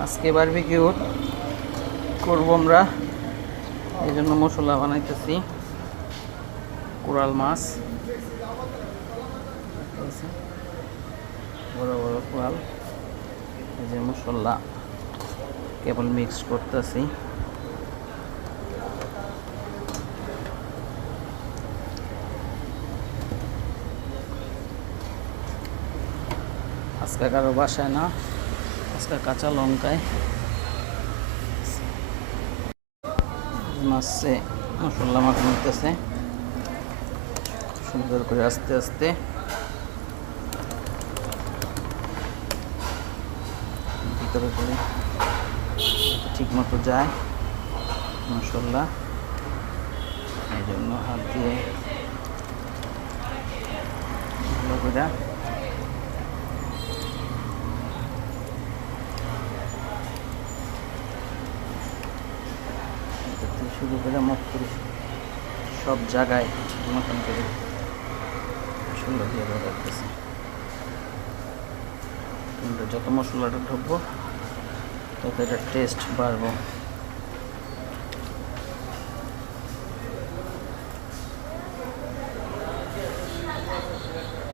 আজকে বারবিকিউ করব আমরা, এই জন্য মশলা বানাইতেছি। কোরাল মাছ, বড় বড় কোরাল, এই যে মশলা কেবল মিক্স করতেছি। আজকে কারো বাসায় না, আজকে কাঁচা লঙ্কায় মাছে মশলা মাখানো হইতেছে সুন্দর করে আস্তে আস্তে। ভিতরে করে ঠিক মতো যায় মশলা, এই জন্য হাত দিয়ে ভালো করে শুরু করে মুখ করে সব জায়গায় মতন করে সুন্দর দিয়ে রাখতেছি। যত মশলাটা ঢুকবো তত এটা টেস্ট বাড়বো।